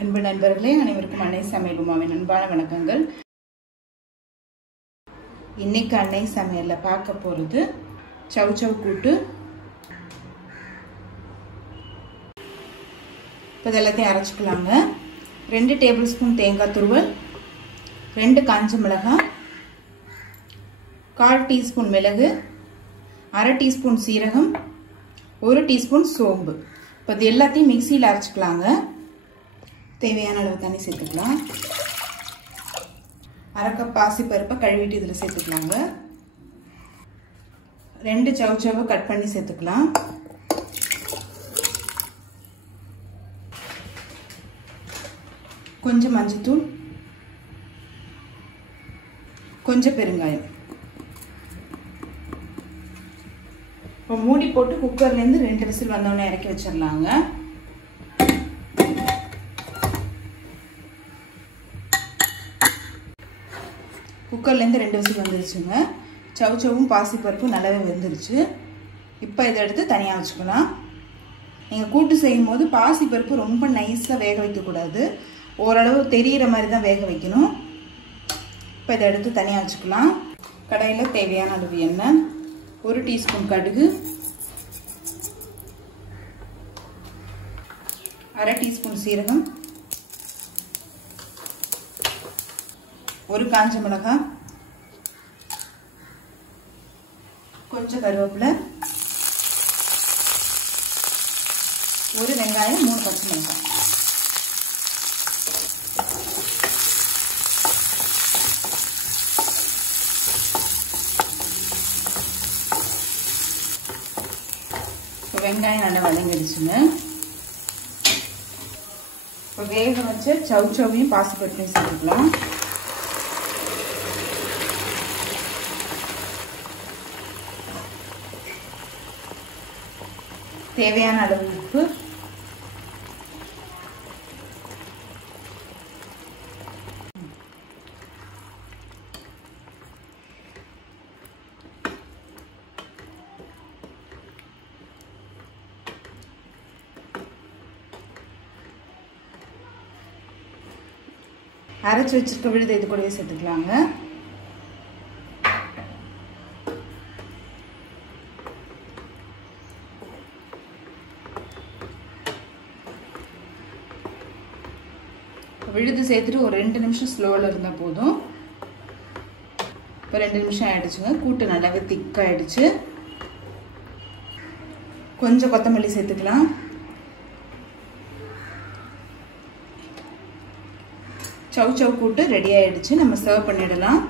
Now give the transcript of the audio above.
அன்பு நண்பர்களே, அனைவருக்கும் அன்னை சமையல் உமாவின் அன்பான வணக்கங்கள். இன்னைக்கு அன்னை சமையல்ல பார்க்க போறது சவுச்சவு கூட்டு. இப்போ எல்லாத்தையும் அரைச்சிக்கலாங்க. 2 டேபிள் ஸ்பூன் தேங்காய் துருவல், 2 காஞ்ச மிளகாய், 1/4 டீஸ்பூன் மிளகு, 1/2 டீஸ்பூன் சீரகம், 1 டீஸ்பூன் சோம்பு. இப்போ இது எல்லாத்தையும் மிக்சியில் அரைச்சிக்கலாங்க. தேவையான அளவு தண்ணி சேர்த்துக்கலாம். 1/2 கப் பாசி பருப்பை கழுவிட்டு இதில் சேர்த்துக்கலாங்க. 2 சவுச்சவை கட் பண்ணி சேர்த்துக்கலாம். கொஞ்சம் மஞ்சத்தூள், கொஞ்சம் பெருங்காயம். இப்போ மூடி போட்டு குக்கர்லேருந்து 2 விசில் வந்தோடனே இறக்கி வச்சிடலாங்க. குக்கர்லேருந்து 2 விசில் வந்துருச்சுங்க. சவுச்சவும் பாசிப்பருப்பும் நல்லாவே வெந்துருச்சு. இப்போ இதை எடுத்து தனியாக வச்சுக்கலாம். நீங்கள் கூட்டு செய்யும் போது பாசிப்பருப்பு ரொம்ப நைஸாக வேக வைக்கக்கூடாது, ஓரளவு தெரிகிற மாதிரி தான் வேக வைக்கணும். இப்போ இதை எடுத்து தனியாக வச்சுக்கலாம். கடாயில் தேவையான அளவு எண்ணெய், 1 டீஸ்பூன் கடுகு, 1/2 டீஸ்பூன் சீரகம், 1 காஞ்ச மிளகாய், கொஞ்சம் கருவேப்பிலை, 1 வெங்காயம், 3 பச்சை மிளகாய். வெங்காயம் நல்லா வதங்கிடுச்சுங்க. இப்போ வேக வச்ச சவுச்சவையும் பாசிப்பருப்பையும் சேர்த்துக்கலாம். தேவையான அளவு உப்பு, அரைச்சி வச்சிருக்க விழுதை இது கூடவே சேர்த்துக்கலாங்க. விழுது சேர்த்துட்டு ஒரு 2 நிமிஷம் ஸ்லோவில் இருந்தால் போதும். இப்போ 2 நிமிஷம் ஆயிடுச்சுங்க. கூட்டு நல்லாவே திக்காயிடுச்சு. கொஞ்சம் கொத்தமல்லி சேர்த்துக்கலாம். சவுச்சவு கூட்டு ரெடி ஆயிடுச்சு. நம்ம சர்வ் பண்ணிடலாம்.